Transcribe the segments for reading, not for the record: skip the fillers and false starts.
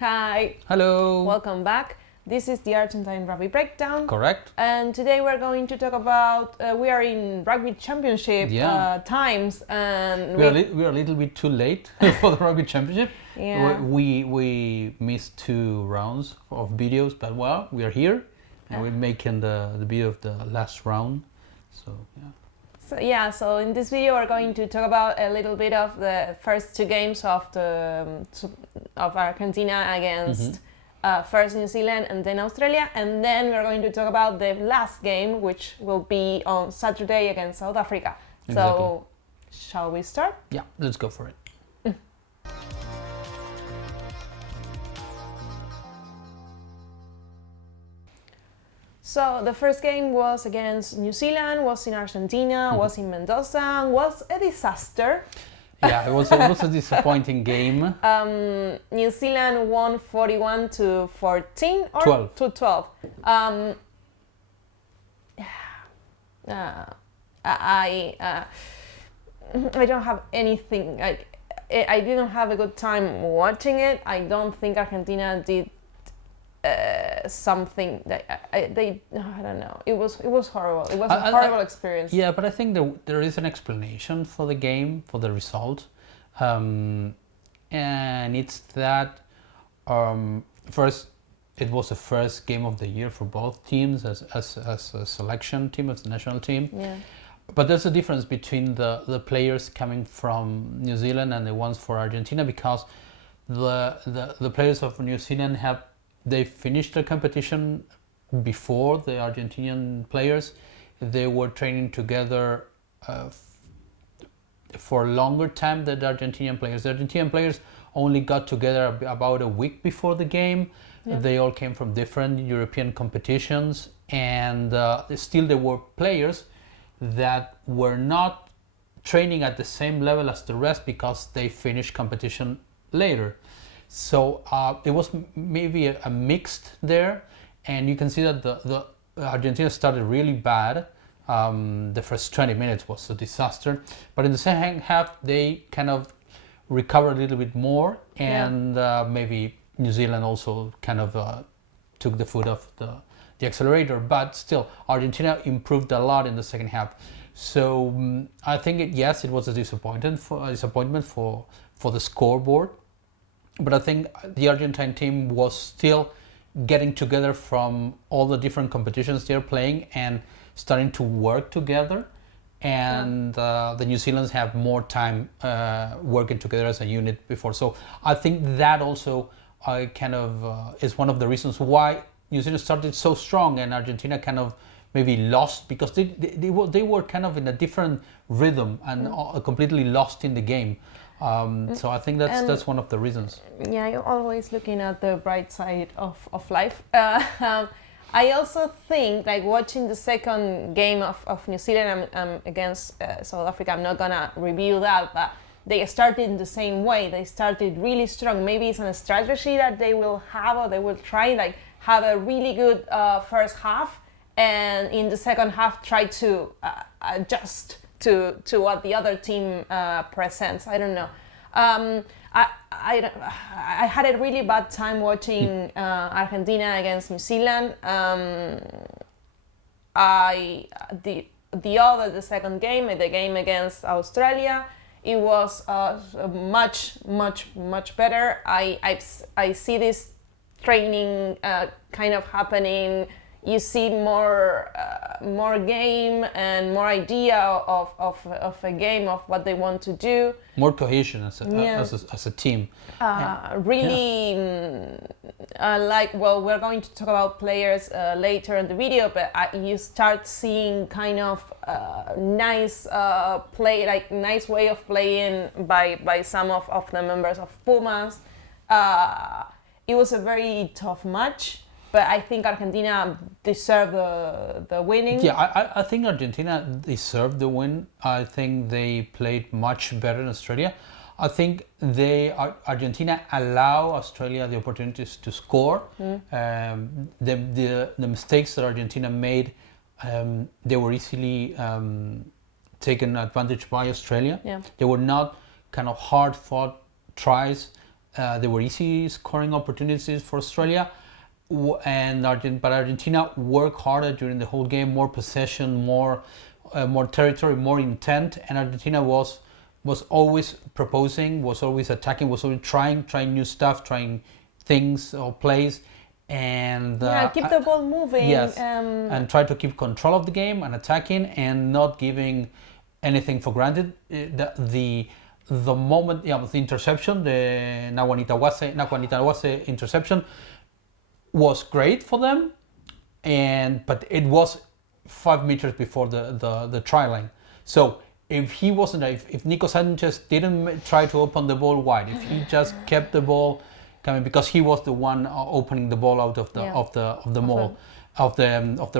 Hi. Hello. Welcome back. This is the Argentine Rugby Breakdown. Correct. And today we're going to talk about, we are in Rugby Championship times, and we are a little bit too late for the Rugby Championship. Yeah. We missed 2 rounds of videos, but well, we are here and we're making the video of the last round. So in this video we're going to talk about a little bit of the first 2 games of Argentina against first New Zealand and then Australia, and then we're going to talk about the last game, which will be on Saturday against South Africa. Exactly. So shall we start? Yeah, let's go for it. So the first game was against New Zealand, was in Argentina, was in Mendoza, was a disaster. Yeah, it was a disappointing game. New Zealand won 41-14 or 12. to 12. I don't have anything, like I didn't have a good time watching it. I don't think Argentina did something that I don't know. It was horrible. It was a horrible experience. Yeah, but I think there is an explanation for the game, for the result, and it's that first it was the first game of the year for both teams as a selection team, as a national team. Yeah. But there's a difference between the players coming from New Zealand and the ones for Argentina, because the players of New Zealand they finished the competition before the Argentinian players. They were training together for a longer time than the Argentinian players. The Argentinian players only got together about a week before the game. Yeah. They all came from different European competitions, and still there were players that were not training at the same level as the rest because they finished competition later. So it was maybe a mixed there, and you can see that the Argentina started really bad. The first 20 minutes was a disaster, but in the second half they kind of recovered a little bit more, and maybe New Zealand also kind of took the foot off the accelerator. But still, Argentina improved a lot in the second half. So I think it was a disappointment for the scoreboard. But I think the Argentine team was still getting together from all the different competitions they're playing and starting to work together. And the New Zealanders have more time working together as a unit before. So I think that also is one of the reasons why New Zealand started so strong and Argentina kind of maybe lost, because they were kind of in a different rhythm and completely lost in the game. So I think that's one of the reasons. Yeah, you're always looking at the bright side of life. I also think, like, watching the second game of New Zealand against South Africa, I'm not gonna review that, but they started in the same way. They started really strong. Maybe it's a strategy that they will have, or they will try, like, have a really good first half, and in the second half try to adjust to what the other team presents. I don't know. I had a really bad time watching Argentina against New Zealand. The second game, the game against Australia, it was much better. I see this training kind of happening. You see more game and more idea of a game, of what they want to do. More cohesion as a team. We're going to talk about players later in the video, but you start seeing kind of nice play, like nice way of playing by some of the members of Pumas. It was a very tough match, but I think Argentina deserved the winning. Yeah, I think Argentina deserved the win. I think they played much better than Australia. I think Argentina allow Australia the opportunities to score. The mistakes that Argentina made, they were easily taken advantage by Australia. Yeah. They were not kind of hard-fought tries. There were easy scoring opportunities for Australia, but Argentina worked harder during the whole game, more possession, more territory, more intent, and Argentina was always proposing, was always attacking, was always trying new stuff, trying things or plays, and keep the ball moving. Yes, and try to keep control of the game and attacking and not giving anything for granted. The moment, the interception, the Nahuanitawase interception was great for them, but it was 5 meters before the try line. So if Nico Sanchez didn't try to open the ball wide, if he just kept the ball coming, because he was the one opening the ball out of the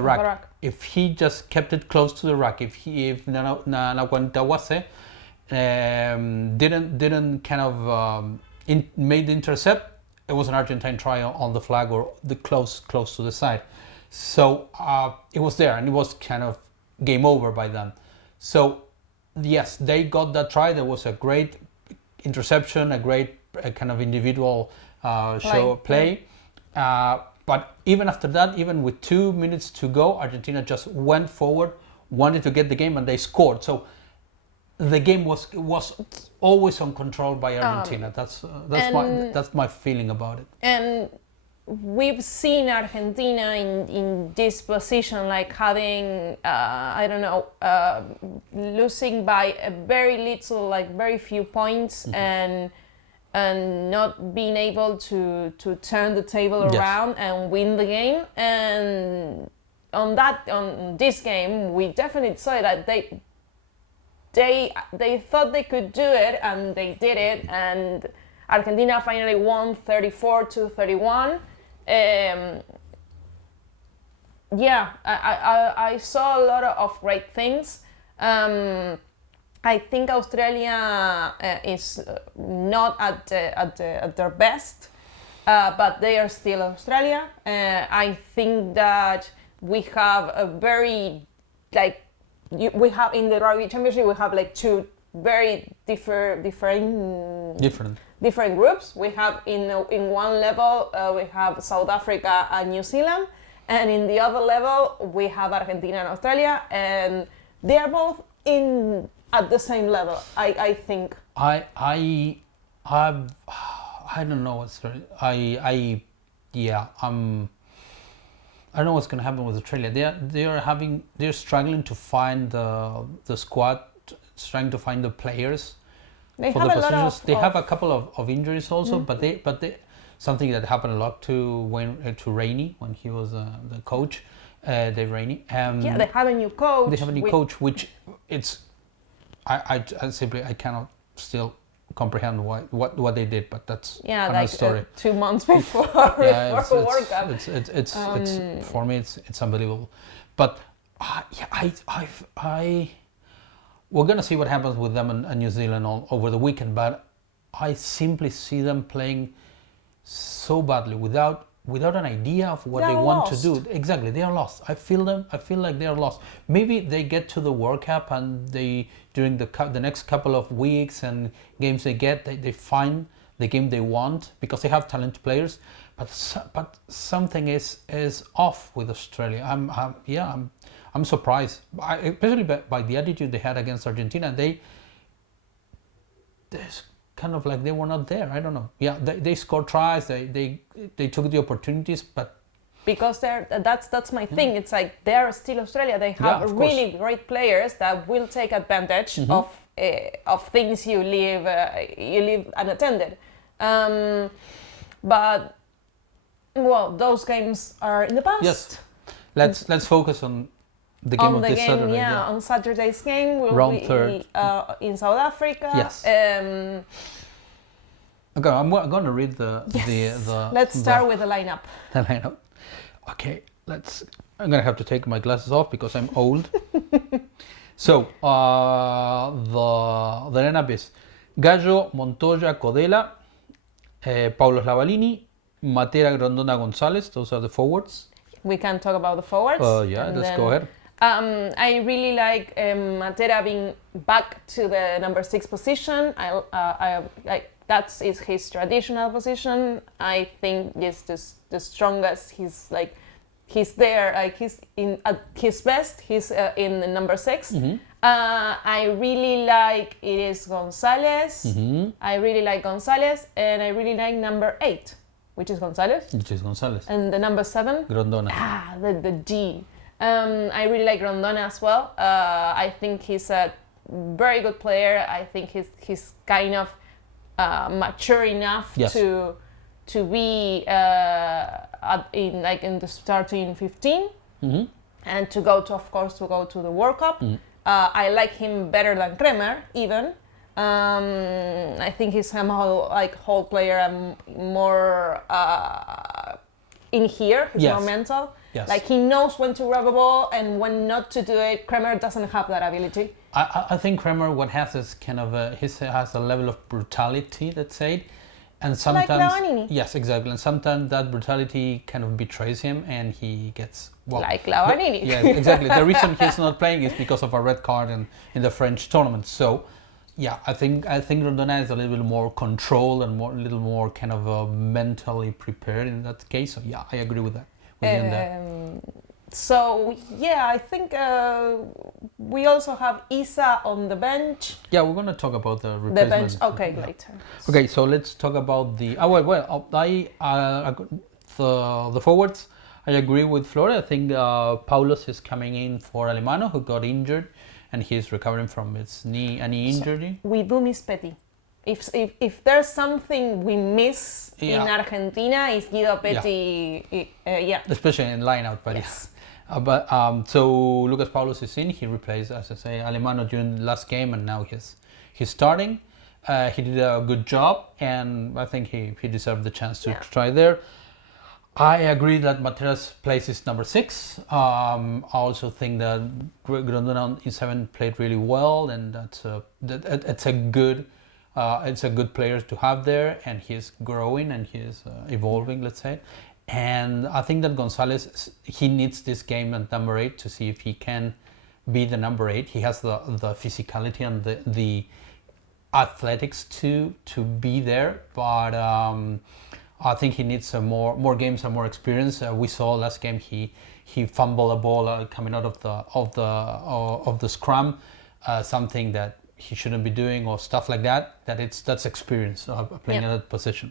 rack. If he just kept it close to the rack, if Nahuanitawase didn't kind of made the intercept, it was an Argentine try on the flag or the close to the side. So it was there, and it was kind of game over by then. So yes, they got that try. There was a great interception, a great kind of individual play. But even after that, even with 2 minutes to go, Argentina just went forward, wanted to get the game, and they scored. So the game was always on control by Argentina. That's my feeling about it. And we've seen Argentina in this position, like having losing by a very little, like very few points, and not being able to turn the table around and win the game. And on this game, we definitely saw that they thought they could do it, and they did it, and Argentina finally won 34-31. I saw a lot of great things. I think Australia is not at their best, but they are still Australia. I think that we have a very we have in the Rugby Championship, we have like two very different groups. We have in one level we have South Africa and New Zealand, and in the other level we have Argentina and Australia, and they are both at the same level. I think. I don't know what's I don't know what's going to happen with Australia. They're struggling to find the squad, trying to find the players for the positions. They have a couple of injuries also, but they something that happened a lot to Rainey when he was the coach, Dave Rainey. They have a new coach. They have a new coach, which I simply cannot still comprehend what they did, but that's another story. 2 months before the World Cup. It's for me it's unbelievable, but we're gonna see what happens with them and New Zealand over the weekend. But I simply see them playing so badly without an idea of what they want to do. Exactly, they are lost. I feel like they are lost. Maybe they get to the World Cup and they during the next couple of weeks and games they find the game they want because they have talented players. But something is off with Australia. I'm surprised, especially by the attitude they had against Argentina. There's kind of like they were not there. I don't know. Yeah, they scored tries. They took the opportunities, but because that's my thing. It's like they're still Australia. They have really great players that will take advantage of things you leave unattended. But those games are in the past. Yes, let's focus on the game of this Saturday. Yeah, on Saturday's game will Round be third. In South Africa. Yes. Okay, I'm going to read the. Let's start with the lineup. The lineup. Okay, I'm going to have to take my glasses off because I'm old. So the lineup is Gallo, Montoya, Codela, Paulo Lavalini, Matera, Grondona, González. Those are the forwards. We can talk about the forwards. Let's go ahead. I really like Matera being back to the number 6 position. I that's is his traditional position. I think is the strongest. He's there, like he's in at his best. He's in the number 6. I really like Iris Gonzalez. I really like Gonzalez, and I really like number 8, which is Gonzalez. And the number 7, Grondona. The G. I really like Grondona as well. I think he's a very good player. I think he's kind of mature enough to be in the starting 15 and to go to the World Cup. I like him better than Kremer even. I think he's somehow like whole player and more in here. He's more mental. Yes. Like he knows when to grab a ball and when not to do it. Kremer doesn't have that ability. I think Kremer what has is kind of he has a level of brutality, let's say, and sometimes like Lavanini. Yes, exactly, and sometimes that brutality kind of betrays him, and he gets like Lavanini. Yeah, exactly. The reason he's not playing is because of a red card in the French tournament. So, yeah, I think Rondona is a little bit more controlled and a little more kind of mentally prepared in that case. So yeah, I agree with that. So yeah, I think we also have Isa on the bench. Yeah, we're going to talk about the replacement. The bench, okay, later. Okay, so let's talk about the the forwards. I agree with Flora. I think Paulos is coming in for Alemano, who got injured, and he's recovering from his knee injury. So we do miss Petty. If there's something we miss in Argentina, is Guido Petty. Especially in line-out, but yes. So Lucas Paulos is in. He replaced, as I say, Alemano during the last game, and now he's starting. He did a good job, and I think he deserved the chance to try there. I agree that Matera's place is number 6. I also think that Grondona in 7 played really well, and it's a good player to have there, and he's growing and he's evolving, let's say. And I think that Gonzalez, he needs this game at number 8 to see if he can be the number 8. He has the physicality and the athletics to be there, but I think he needs more games and more experience. We saw last game he fumbled a ball coming out of the scrum, something that he shouldn't be doing, or stuff like that. That's experience playing in that position.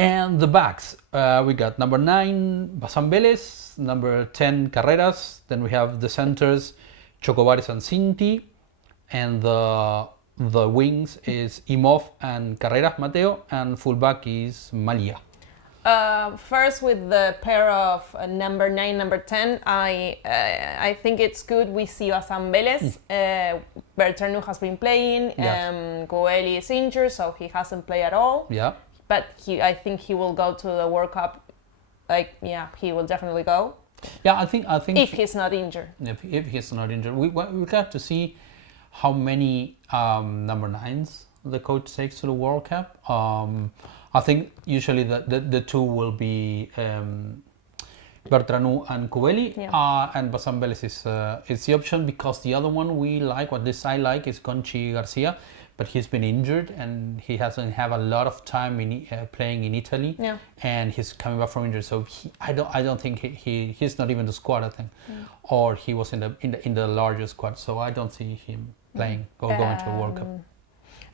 And the backs, we got number 9 Basambeles, number 10 Carreras. Then we have the centers Chocobares and Cinti, and the wings is Imov and Carreras Mateo, and fullback is Malia. First, with the pair of number 9, number 10, I think it's good we see Basambeles. Bertranu has been playing, Coeli is injured, so he hasn't played at all. Yeah. But I think he will go to the World Cup. He will definitely go. Yeah, I think if he's not injured. If he's not injured, we got to see how many number 9s the coach takes to the World Cup. I think usually the two will be Bertranu and Coeli, and Basambeles is the option, because the other one we like, what this I like, is Conchi Garcia. But he's been injured and he hasn't had a lot of time playing in Italy, and he's coming back from injury. So I don't think he's not even the squad, I think, or he was in the larger squad. So I don't see him playing or going to the World Cup.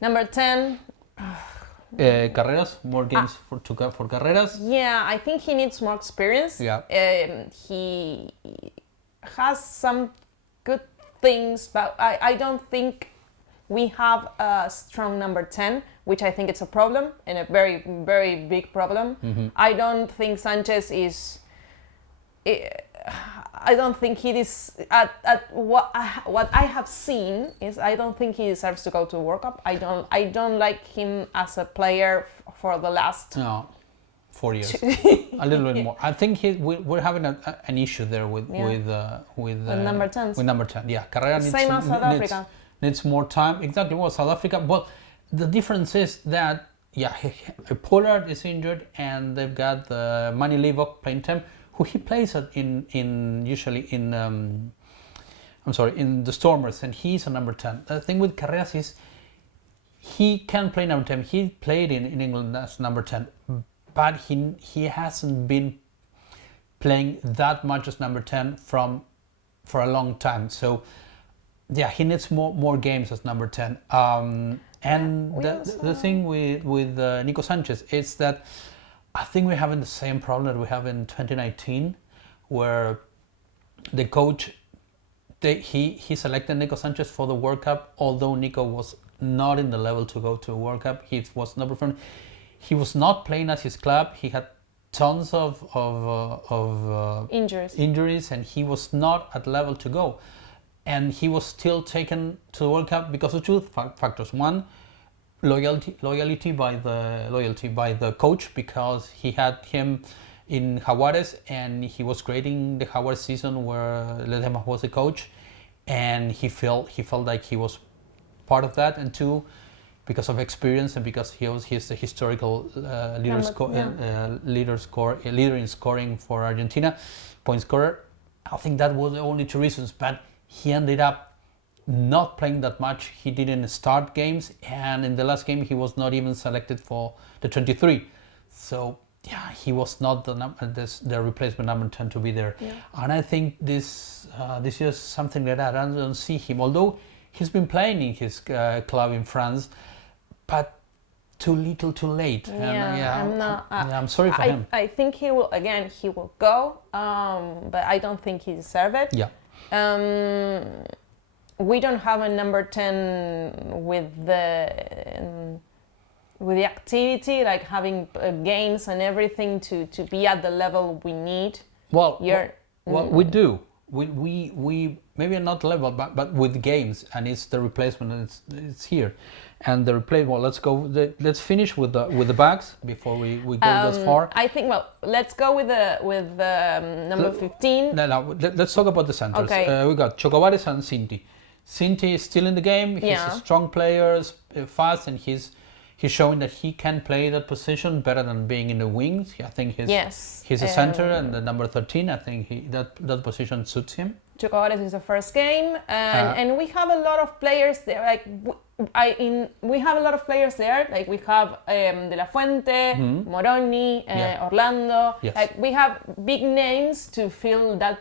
Number 10. Carreras, more games for Carreras. Yeah, I think he needs more experience. Yeah. He has some good things, but I don't think we have a strong number 10, which I think it's a problem, and a very, very big problem. I don't think Sanchez is. I don't think he is at what I have seen is I don't think he deserves to go to World Cup. I don't like him as a player for the last 4 years, a little bit more. I think we're having an issue there with number 10. With number 10, yeah. Carrera Same as South Africa. Needs more time. Exactly. Well, South Africa. Well, the difference is that Pollard is injured, and they've got Manny Leibok playing 10, who he plays usually in the Stormers, and he's a number 10. The thing with Carreras is he can play number 10. He played in England as number 10, but he hasn't been playing that much as number 10 for a long time. So yeah, he needs more games as number 10. And the thing with Nico Sanchez is that I think we're having the same problem that we have in 2019, where the coach, he selected Nico Sanchez for the World Cup, although Nico was not in the level to go to a World Cup. He was not performing. He was not playing at his club. He had tons of injuries, and he was not at level to go. And he was still taken to the World Cup because of two factors. One, loyalty by the coach, because he had him in Jaguares and he was creating the Jaguares season where Ledesma was the coach, and he felt like he was part of that. And two, because of experience and because he's the historical leader in scoring for Argentina, point scorer. I think that was the only two reasons, but he ended up not playing that much. He didn't start games, and in the last game he was not even selected for the 23. So yeah, he was not the replacement number 10 to be there. Yeah. And I think this year something like that. I don't see him, although he's been playing in his club in France, but too little, too late. Yeah, I'm sorry for him. I think he will go, but I don't think he deserves it. Yeah. We don't have a number 10 with the activity, like having games and everything to be at the level we need. Well, we do. We maybe not level, but with games, and it's the replacement, and it's here, and the replacement. Well, let's finish with the backs before we go that far. I think let's go with the number 15. No, let's talk about the centers. Okay. We got Chocobares and Cinti. Cinti is still in the game. He's a strong player, fast, and he's showing that he can play that position better than being in the wings. I think he's a center, and the number 13. I think that position suits him. Chocobares is the first game, and we have a lot of players there. We have a lot of players there. Like we have De La Fuente, Moroni, Orlando. Yes. Like we have big names to fill that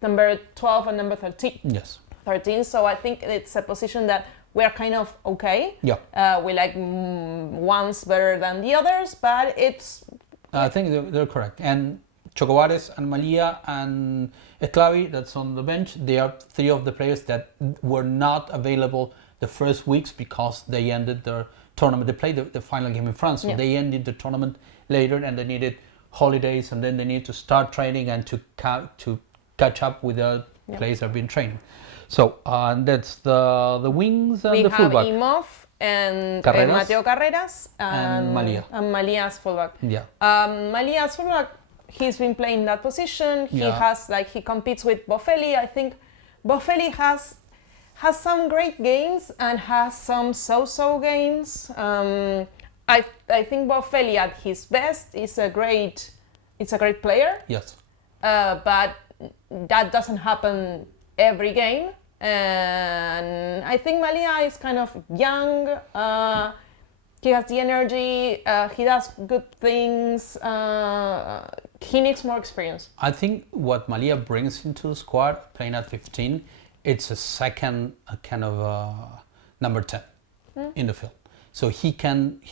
number 12 and number 13. Yes. 13. So I think it's a position that we're kind of okay. Yeah. We like ones better than the others, but it's. I think they're correct. And Chocobares and Malia and Esclavi, that's on the bench. They are three of the players that were not available the first weeks because they ended their tournament. They played the final game in France, so they ended the tournament later, and they needed holidays, and then they need to start training and to catch up with the players that have been training. So that's the wings and the fullback. We have Imhoff and Mateo Carreras and Malia. And Malia's fullback. Yeah. Malia's fullback, he's been playing that position. He has he competes with Bofelli. I think Bofelli has some great games and has some so-so games. I think Bofelli at his best is a great player. Yes. But that doesn't happen every game, and I think Malia is kind of young. He has the energy. He does good things. He needs more experience. I think what Malia brings into the squad, playing at 15, it's a second kind of number 10 in the field. So he can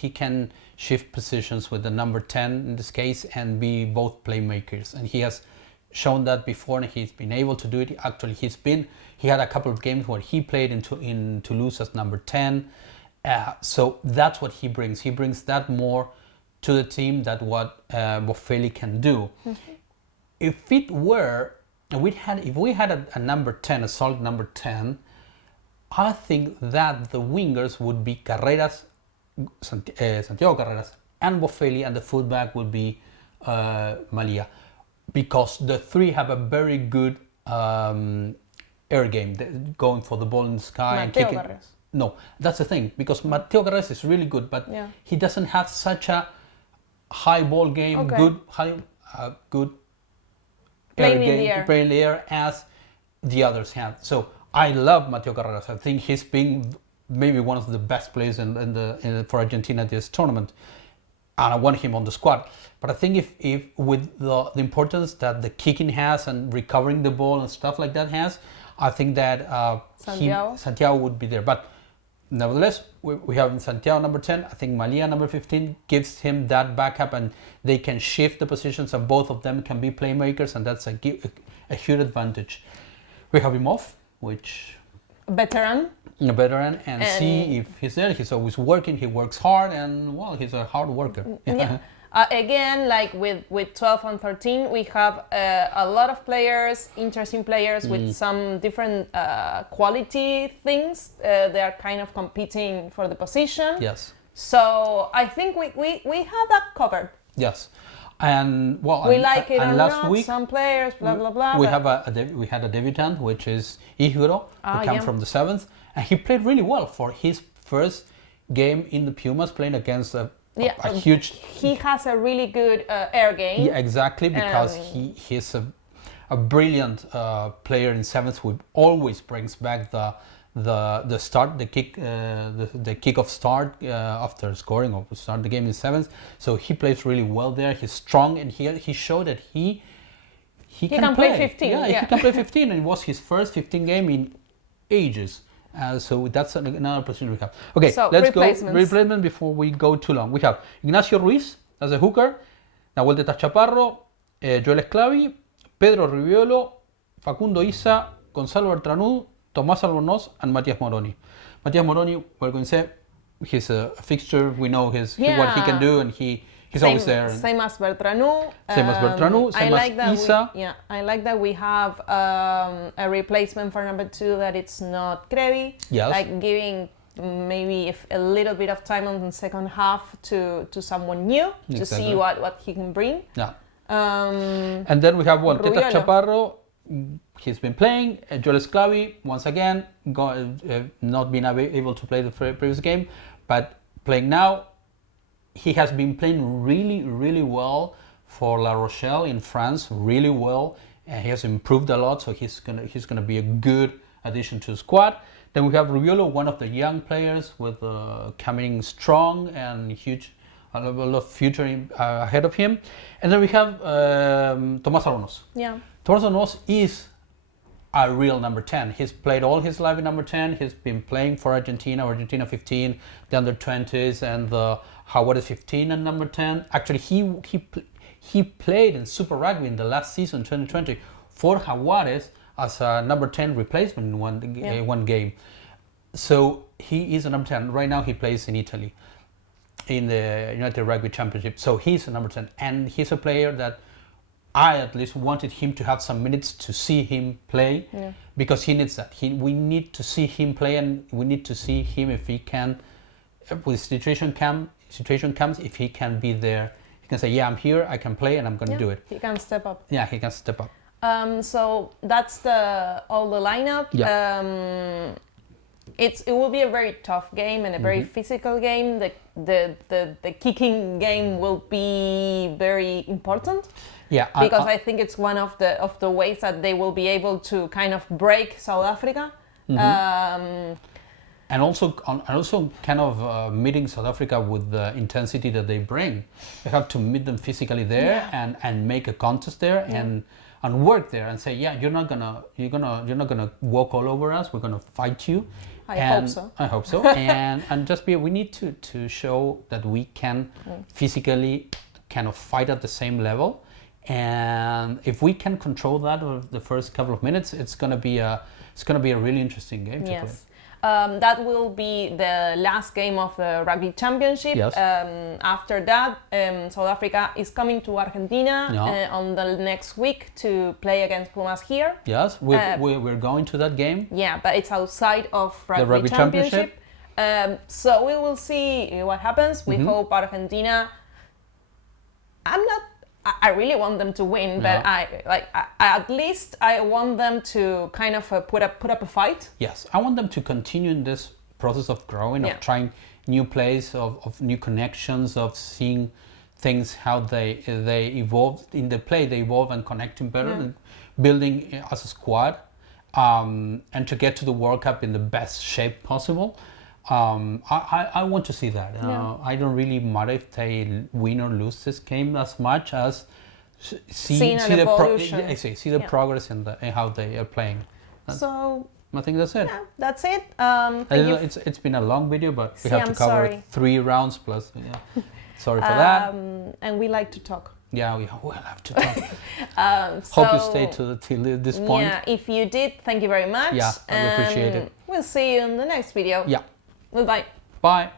shift positions with the number 10 in this case and be both playmakers, and he has shown that before, and he's been able to do it. Actually, he had a couple of games where he played in Toulouse as number 10. So that's what he brings. He brings that more to the team that what Bofelli can do. Mm-hmm. If we had a number 10, a solid number 10, I think that the wingers would be Carreras, Santiago Carreras, and Bofelli, and the fullback would be Malia. Because the three have a very good air game, going for the ball in the sky and kicking. Carreras. No, that's the thing, because Mateo Carreras is really good, but he doesn't have such a high ball game, good air game, playing in the air as the others have. So I love Mateo Carreras. I think he's been maybe one of the best players for Argentina this tournament, and I want him on the squad. But I think if with the importance that the kicking has and recovering the ball and stuff like that has, I think that Santiago would be there. But nevertheless, we have in Santiago number 10. I think Malia number 15 gives him that backup, and they can shift the positions, and both of them can be playmakers, and that's a huge advantage. We have him off, which veteran, and see if he's there. He's always working. He works hard, and well, he's a hard worker. Yeah. Again, like with 12 and 13, we have a lot of players, interesting players with some different quality things. They are kind of competing for the position. Yes. So I think we have that covered. Yes. And well, we like it or last not, week, some players, blah blah blah. We had a debutant, which is Ihuro, who came from the 7th, and he played really well for his first game in the Pumas, playing against a huge. He has a really good air game. Yeah, exactly, because he's a brilliant player in 7th, who always brings back the start, the kickoff start after scoring, or start the game in 7th. So he plays really well there. He's strong, and he showed that he can play 15. Yeah, he can play 15, and it was his first 15 game in ages. So that's another position we have. Okay, so let's go replacement before we go too long. We have Ignacio Ruiz as a hooker, Nahuel de Chaparro, Joel Esclavi, Pedro Riviolo, Facundo Isa, Gonzalo Bertranú, Tomás Albornoz, and Matias Moroni. Matias Moroni, we're going to say, he's a fixture. We know what he can do, and he's always there. Same as Bertranú. Same as Isa. I like that we have a replacement for number 2 that it's not Crevi. Yes. Like giving maybe a little bit of time on the second half to someone new to see what he can bring. Yeah. And then we have Teta Chaparro. He's been playing. Joel Esclavi, once again, not been able to play the previous game, but playing now. He has been playing really, really well for La Rochelle in France, really well, and he has improved a lot. So he's gonna be a good addition to the squad. Then we have Rubiolo, one of the young players with coming strong and a lot of future ahead of him. And then we have Tomás Albornoz. Yeah. Tomás Albornoz is a real number 10. He's played all his life in number 10. He's been playing for Argentina 15, the under 20s, and the Jaguares 15 and number 10. Actually, he played in Super Rugby in the last season, 2020, for Jaguares as a number 10 replacement in one game. So he is a number 10. Right now he plays in Italy in the United Rugby Championship. So he's a number 10. And he's a player that I at least wanted him to have some minutes to see him play, because he needs that. We need to see him play, and we need to see him if he can, with situation comes, if he can be there. He can say, yeah, I'm here, I can play, and I'm going to do it. He can step up. Yeah, he can step up. So that's all the lineup. Yeah. It will be a very tough game and a very physical game. The kicking game will be very important. Yeah, because I think it's one of the ways that they will be able to kind of break South Africa. And also kind of meeting South Africa with the intensity that they bring. You have to meet them physically there and make a contest there and work there and say, yeah, you're not gonna walk all over us. We're gonna fight you. I hope so. and just we need to show that we can physically kind of fight at the same level. And if we can control that over the first couple of minutes, it's gonna be a really interesting game to play. That will be the last game of the Rugby Championship. Yes. After that, South Africa is coming to Argentina on the next week to play against Pumas here. Yes, we're going to that game. Yeah, but it's outside of the Rugby Championship. So we will see what happens. We hope Argentina. I really want them to win, but at least I want them to kind of put up a fight. Yes, I want them to continue in this process of growing, of trying new plays, of new connections, of seeing things how they evolve in the play. They evolve and connecting better, and building as a squad, and to get to the World Cup in the best shape possible. I want to see that. Yeah. I don't really matter if they win or lose this game as much as Seeing an evolution. see the Yeah. progress and how they are playing. So I think that's it. yeah, that's it. I Thank know you. it's been a long video, but we See, have to I'm cover sorry. 3 rounds plus. Yeah. Sorry for that. And we like to talk. Yeah, we will have to talk. So, Hope you stayed till this point. Yeah, if you did, thank you very much. Yeah, I appreciate it. We'll see you in the next video. Yeah. Goodbye. Bye.